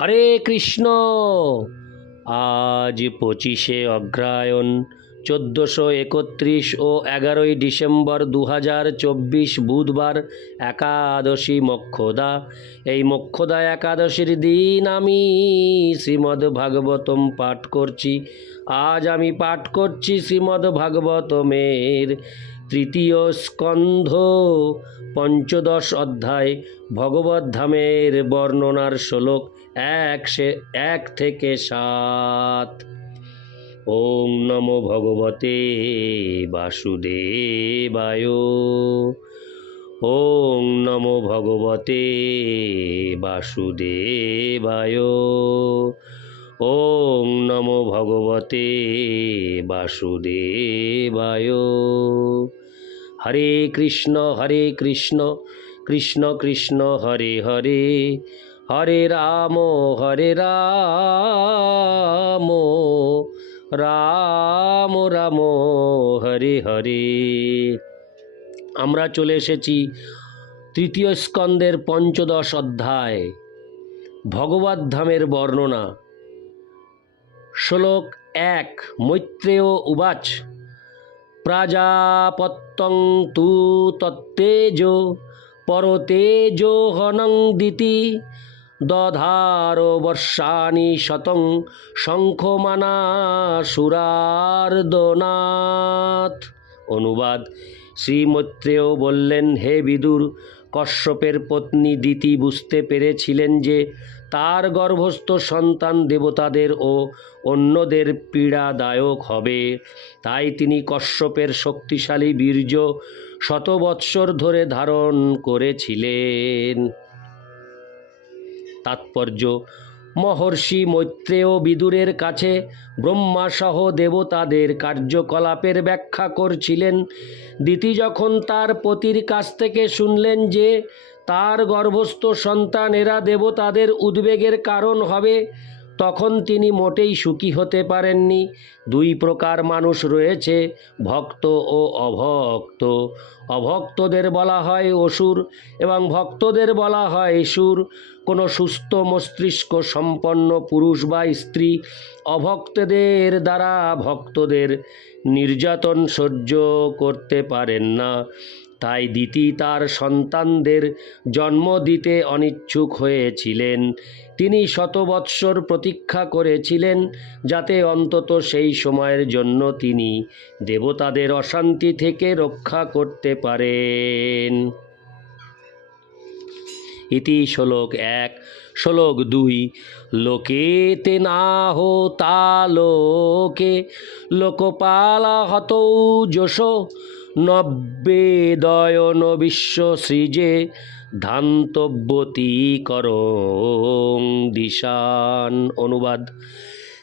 হরে কৃষ্ণ। আজ পঁচিশে অগ্রায়ণ, চোদ্দোশো একত্রিশ ও এগারোই ডিসেম্বর দু হাজার চব্বিশ বুধবার একাদশী মক্ষদা। এই মক্ষদা একাদশীর দিন আমি শ্রীমদ্ ভাগবতম পাঠ করছি। আজ আমি পাঠ করছি শ্রীমদ্ ভাগবতমের তৃতীয় স্কন্ধ, পঞ্চদশ অধ্যায় ভগবত ধামের বর্ণনার শ্লোক। এক সে, এক থেকে সাত। ওম নমো ভগবতে বাসুদেবায়। ওম নমো ভগবতে বাসুদেবায়। ওম নমো ভগবতে বাসুদেবায়। হরে কৃষ্ণ হরে কৃষ্ণ কৃষ্ণ কৃষ্ণ, হরে হরে। হরে রাম হরে রাম রাম রাম, হরে হরে। আমরা চলে এসেছি তৃতীয় স্কন্দের পঞ্চদশ অধ্যায়, ভগবত ধামের বর্ণনা। শ্লোক এক, মৈত্রেয় উবাচ। প্রাজাপত্যং তু তত্তেজ, পরতেজ হনং দিতি। দধার বর্ষানি শতং শঙ্খমানা সুরার্দনাথ অনুবাদ, শ্রীমৈত্রেয় বললেন, হে বিদুর, কশ্যপের পত্নী দিতি বুঝতে পেরেছিলেন যে তার গর্ভস্থ সন্তান দেবতাদের ও অন্যদের পীড়াদায়ক হবে। তাই তিনি কশ্যপের শক্তিশালী বীর্য শত বৎসর ধরে ধারণ করেছিলেন। তাৎপর্য। মহর্ষি মৈত্রেয় বিদুরের কাছে ব্রহ্মাসহ দেবতাদের কার্যকলাপের ব্যাখ্যা করছিলেন। দিতি যখন তার পতির কাছ থেকে শুনলেন যে তার গর্ভস্থ সন্তানেরা দেবতাদের উদ্বেগের কারণ হবে তখন তিনি মোটেই সুখী হতে পারেননি। দুই প্রকার মানুষ রয়েছে, ভক্ত ও অভক্ত। অভক্তদের বলা হয় অসুর এবং ভক্তদের বলা হয় সুর। কোনো সুস্থ মস্তিষ্ক সম্পন্ন পুরুষ বা স্ত্রী অভক্তদের দ্বারা ভক্তদের নির্যাতন সহ্য করতে পারেন না। তাই দিতি তার সন্তানদের জন্ম দিতে অনিচ্ছুক হয়েছিলেন। তিনি শত বৎসর প্রতীক্ষা করেছিলেন যাতে অন্তত সেই সময়ের জন্য তিনি দেবতাদের অশান্তি থেকে রক্ষা করতে পারেন। ইতি শ্লোক এক, শ্লোক দুই লোকেতে না হো তা লোকে, লোকপালা হতৌ যশ নব্বে দয়ন বিশ্ব সৃজে ধান্তব্যতি করং দিশান অনুবাদ।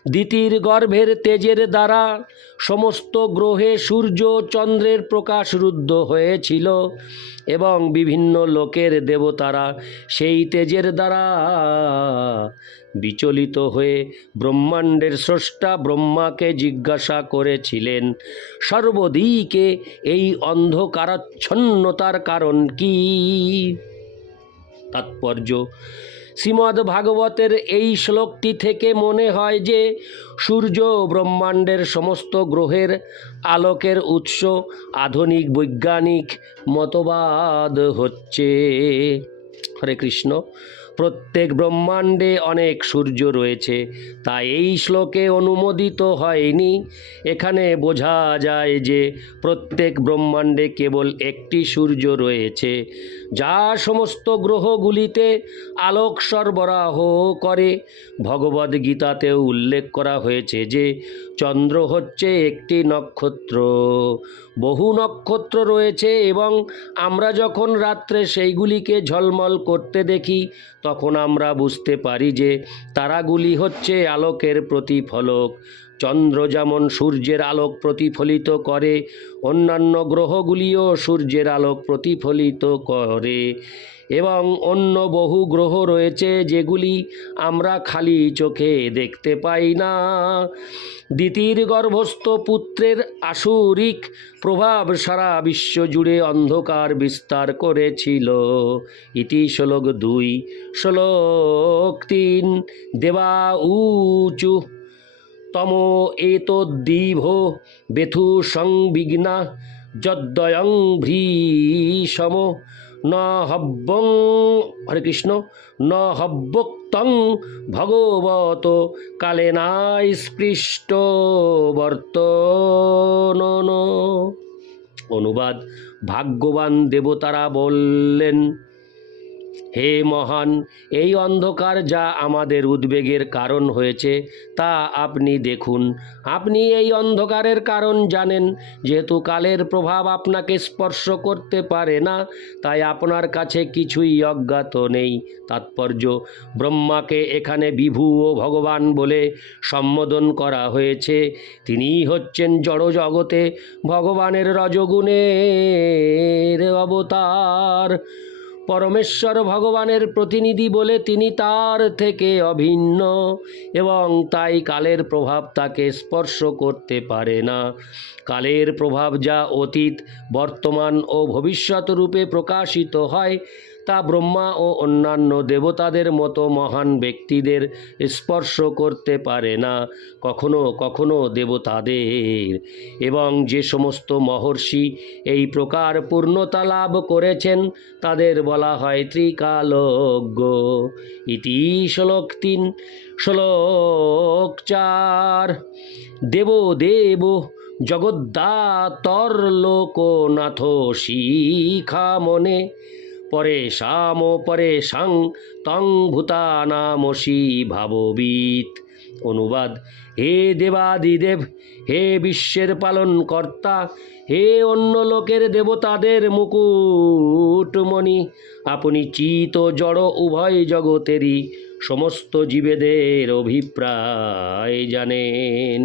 দিতির গর্ভের তেজের দ্বারা সমস্ত গ্রহে সূর্য চন্দ্রের প্রকাশ রুদ্ধ হয়েছিল এবং বিভিন্ন লোকের দেবতারা সেই তেজের দ্বারা বিচলিত হয়ে ব্রহ্মাণ্ডের স্রষ্টা ব্রহ্মাকে জিজ্ঞাসা করেছিলেন, সর্বদিকে এই অন্ধকারাচ্ছন্নতার কারণ কি? তাৎপর্য শ্রীমদ্ ভাগবতের এই শ্লোকটি থেকে মনে হয় যে সূর্য ব্রহ্মাণ্ডের সমস্ত গ্রহের আলোকের উৎস আধুনিক বৈজ্ঞানিক মতবাদ হচ্ছে। হরে কৃষ্ণ। প্রত্যেক ব্রহ্মাণ্ডে অনেক সূর্য রয়েছে তাই এই শ্লোকে অনুমোদিত হয়নি। এখানে বোঝা যায় যে প্রত্যেক ব্রহ্মাণ্ডে কেবল একটি সূর্য রয়েছে, যা সমস্ত গ্রহগুলিতে আলোক সরবরাহ করে। ভগবদ গীতাতেও উল্লেখ করা হয়েছে যে চন্দ্র হচ্ছে একটি নক্ষত্র। বহু নক্ষত্র রয়েছে এবং আমরা যখন রাত্রে সেইগুলিকে ঝলমল করতে দেখি, তখন আমরা বুঝতে পারি যে তারাগুলি হচ্ছে আলোকের প্রতিফলক। চন্দ্র যেমন সূর্যের আলোক প্রতিফলিত করে, অন্যান্য গ্রহগুলিও সূর্যের আলোক প্রতিফলিত করে। এবং অন্য বহু গ্রহ রয়েছে যেগুলি আমরা খালি চোখে দেখতে পাই না। দ্বিতীয় গর্ভস্থ পুত্রের আসুরিক প্রভাব সারা বিশ্ব জুড়ে অন্ধকার বিস্তার করেছিল। ইতি শ্লোক দুই। শ্লোক তিন। দেবা উচু। তম এতদ্দীভ বেথু সংবিঘ্না যদ্দয়ং ভ্রীষম। ন হব্বং, হরে কৃষ্ণ, ন হব্বক্তং ভগবত কালেনায় স্পৃষ্ট বর্তন অনুবাদ ভাগ্যবান দেবতারা বললেন হে মহান, এই অন্ধকার যা আমাদের উদ্বেগের কারণ হয়েছে, তা আপনি দেখুন। আপনি এই অন্ধকারের কারণ জানেন, যেহেতু কালের প্রভাব আপনাকে স্পর্শ করতে পারে না, তাই আপনার কাছে কিছুই অজ্ঞাত নেই। তাৎপর্য, ব্রহ্মাকে এখানে বিভু ও ভগবান বলে সম্বোধন করা হয়েছে। তিনিই হচ্ছেন জড় জগতে ভগবানের রজগুণের অবতার। পরমেশ্বর ভগবানের প্রতিনিধি বলে তিনি তার থেকে অভিন্ন এবং তাই কালের প্রভাব তাকে স্পর্শ করতে পারে না। কালের প্রভাব যা অতীত, বর্তমান ও ভবিষ্যৎ রূপে প্রকাশিত হয় তা ব্রহ্মা ও অন্যান্য দেবতাদের মতো মহান ব্যক্তিদের স্পর্শ করতে পারে না, কখনো কখনো দেবতাদের। এবং যে সমস্ত মহর্ষি এই প্রকার পূর্ণতা লাভ করেছেন, তাদের বলা হয় ত্রিকালজ্ঞ। ইতি শ্লোক তিন, শ্লোক চার, দেব দেব জগদ্দাতর লোকনাথ শিখা মনে পরে শাম পরে সাং তং ভূতানামসি ভাববিত। অনুবাদ, হে দেবাদিদেব, হে বিশ্বের পালন কর্তা হে অন্য লোকের দেবতাদের মুকুটমণি, আপনি চিত জড় উভয় জগতেরই সমস্ত জীবেদের অভিপ্রায় জানেন।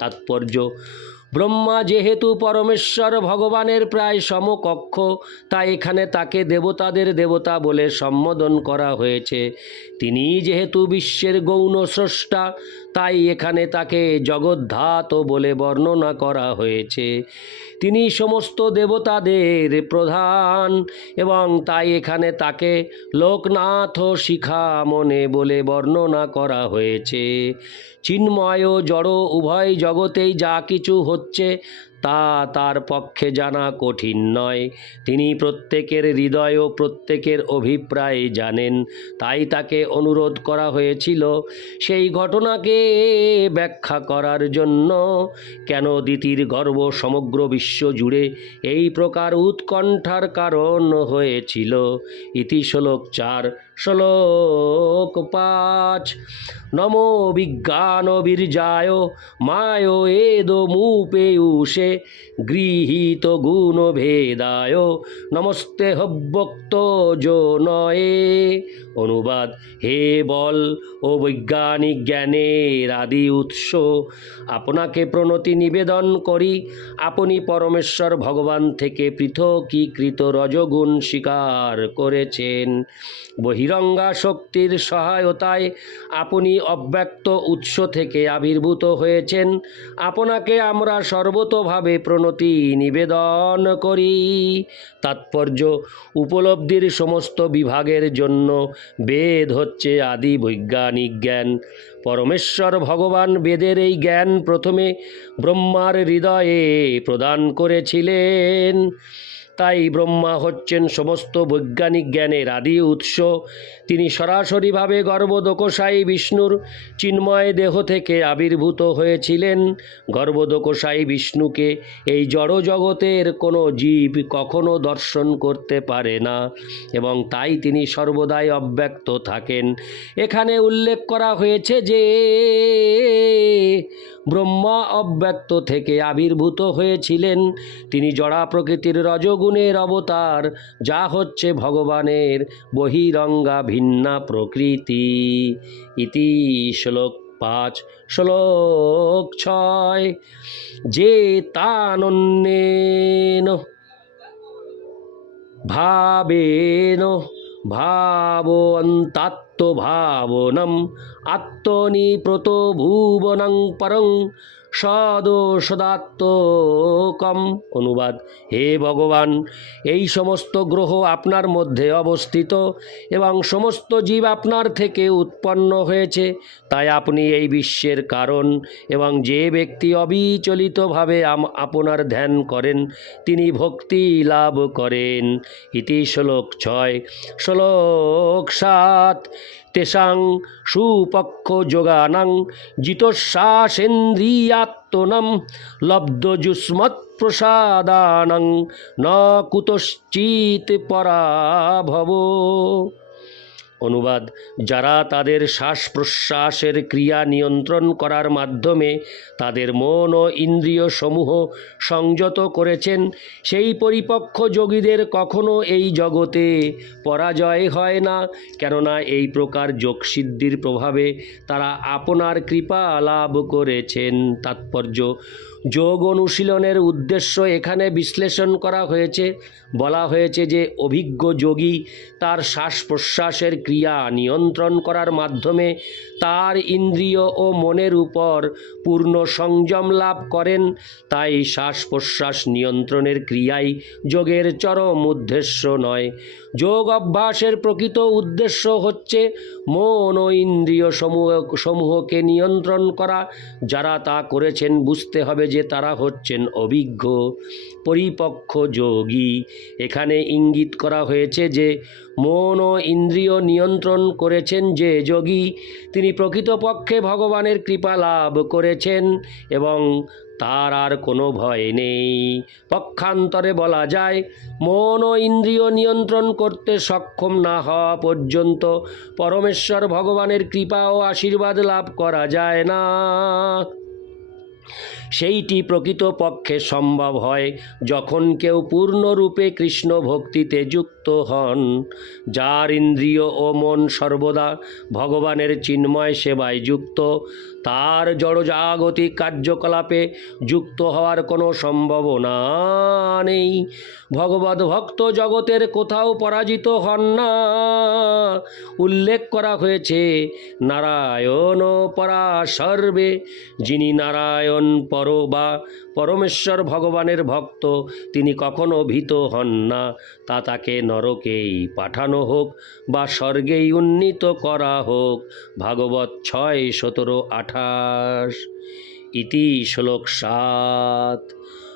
তাৎপর্য ব্রহ্মা যেহেতু পরমেশ্বর, ভগবানের প্রায় সমকক্ষ তাই এখানে তাকে দেবতাদের দেবতা বলে সম্বোধন করা হয়েছে। তিনি যেহেতু বিশ্বের গৌণ স্রষ্টা তাই এখানে তাকে জগদ্ধাত বলে বর্ণনা করা হয়েছে। তিনি সমস্ত দেবতাদের প্রধান এবং তাই এখানে তাকে লোকনাথ শিখা মনে বলে বর্ণনা করা হয়েছে। চিন্ময় ও জড় উভয় জগতেই যা কিছু হচ্ছে তা তার পক্ষে জানা কঠিন নয়। তিনি প্রত্যেকের হৃদয় ও প্রত্যেকের অভিপ্রায় জানেন। তাই তাকে অনুরোধ করা হয়েছিল সেই ঘটনাকে ব্যাখ্যা করার জন্য। কেন দিতির গর্ব সমগ্র বিশ্ব জুড়ে এই প্রকার উৎকণ্ঠার কারণ হয়েছিল? ইতি শ্লোক চার। শ্লোক পাঁচ নমো বিজ্ঞান বীর্যায় মায় এদ মুপেয়ুষে গৃহীত গুণ ভেদায়। নমস্তে হব্যক্ত নয়ে। অনুবাদ, হে বল ও বৈজ্ঞানিক জ্ঞানের আদি উৎস। আপনাকে প্রণতি নিবেদন করি, আপনি পরমেশ্বর ভগবান থেকে পৃথকীকৃত রজগুণ স্বীকার করেছেন। বহিরঙ্গা শক্তির সহায়তায় আপনি অব্যক্ত উৎস থেকে আবির্ভূত হয়েছেন। আপনাকে আমরা সর্বতোভাবে প্রণতি, নিবেদন করি। তাৎপর্য, উপলব্ধির সমস্ত বিভাগের জন্য বেদ হচ্ছে আদি বৈজ্ঞানিক জ্ঞান। পরমেশ্বর ভগবান বেদের এই জ্ঞান প্রথমে ব্রহ্মার হৃদয়ে প্রদান করেছিলেন। তাই ব্রহ্মা হচ্ছেন সমস্ত বৈজ্ঞানিক জ্ঞানের আদি উৎস। তিনি সরাসরিভাবে গর্ভদোকসাই বিষ্ণুর চিন্ময় দেহ থেকে আবির্ভূত হয়েছিলেন। গর্ভদোকসাই বিষ্ণুকে এই জড় জগতের কোনো জীব কখনো দর্শন করতে পারে না এবং তাই তিনি সর্বদাই অব্যক্ত থাকেন। এখানে উল্লেখ করা হয়েছে যে ব্রহ্মা অব্যক্ত থেকে আবির্ভূত হয়েছিলেন। তিনি জড়া প্রকৃতির রজগুণের অবতার, যা হচ্ছে ভগবানের বহিরঙ্গা ভিন্না প্রকৃতি। ইতি শ্লোক পাঁচ, শ্লোক ছয়, যে তানন্যেন ভাবেন ভাবন্তাত্মভাবনম আত্মনি প্রত ভুবনং পরং সদোষদাত্মকম অনুবাদ, হে ভগবান, এই সমস্ত গ্রহ আপনার মধ্যে অবস্থিত এবং সমস্ত জীব আপনার থেকে উৎপন্ন হয়েছে। তাই আপনি এই বিশ্বের কারণ এবং যে ব্যক্তি অবিচলিতভাবে আপনার ধ্যান করেন, তিনি ভক্তি লাভ করেন। ইতি শ্লোক ছয়। শ্লোক সাত। তেষাং সুপক্ষ যোগানাং জিতশ্বাসেন্দ্রিয়াত্মনম লব্ধযুষ্মৎ প্রসাদানং ন কুতশ্চিত পরাভব। অনুবাদ। যারা তাদের শ্বাস প্রশ্বাসের ক্রিয়া নিয়ন্ত্রণ করার মাধ্যমে তাদের মন ও ইন্দ্রিয় সমূহ সংযত করেছেন, সেই পরিপক্ষ যোগীদের কখনো এই জগতে পরাজয় হয় না। কেননা এই প্রকার যোগসিদ্ধির প্রভাবে তারা আপনার কৃপা লাভ করেছেন। তাৎপর্য যোগ অনুশীলনের উদ্দেশ্য এখানে বিশ্লেষণ করা হয়েছে। বলা হয়েছে যে অভিজ্ঞ যোগী তার শ্বাস প্রশ্বাসের ক্রিয়া নিয়ন্ত্রণ করার মাধ্যমে তার ইন্দ্রিয় ও মনের উপর পূর্ণ সংযম লাভ করেন। তাই শ্বাস প্রশ্বাস নিয়ন্ত্রণের ক্রিয়াই যোগের চরম উদ্দেশ্য নয়। যোগ অভ্যাসের প্রকৃত উদ্দেশ্য হচ্ছে মন ও ইন্দ্রিয় সমূহ সমূহকে নিয়ন্ত্রণ করা। যারা তা করেছেন বুঝতে হবে যে তারা হচ্ছেন অভিজ্ঞ পরিপক্ষ যোগী। এখানে ইঙ্গিত করা হয়েছে যে, মন ও ইন্দ্রিয় নিয়ন্ত্রণ করেছেন যে যোগী, তিনি প্রকৃতপক্ষে ভগবানের কৃপা লাভ করেছেন এবং তার আর কোনো ভয় নেই। পক্ষান্তরে বলা যায়, মন ও ইন্দ্রিয় নিয়ন্ত্রণ করতে সক্ষম না হওয়া পর্যন্ত পরমেশ্বর ভগবানের কৃপা ও আশীর্বাদ লাভ করা যায় না। সেইটি প্রকৃতপক্ষে সম্ভব হয় যখন কেউ পূর্ণরূপে কৃষ্ণ ভক্তিতে যুক্ত হন, যার ইন্দ্রিয় ও মন সর্বদা ভগবানের চিন্ময় সেবায় যুক্ত। তার জড়জাগতিক কার্যকলাপে যুক্ত হওয়ার কোনো সম্ভাবনা নেই। ভগবত ভক্ত জগতের কোথাও পরাজিত হন না। উল্লেখ করা হয়েছে, নারায়ণ পরা সর্বে যিনি নারায়ণ পর বা পরমেশ্বর ভগবানের ভক্ত, তিনি কখনো ভীত হন না। তা তাকে নরকেই পাঠানো হোক বা স্বর্গেই উন্নীত করা হোক। ভাগবত ছয়, সতেরো, আঠাশ। ইতি শ্লোক সাত।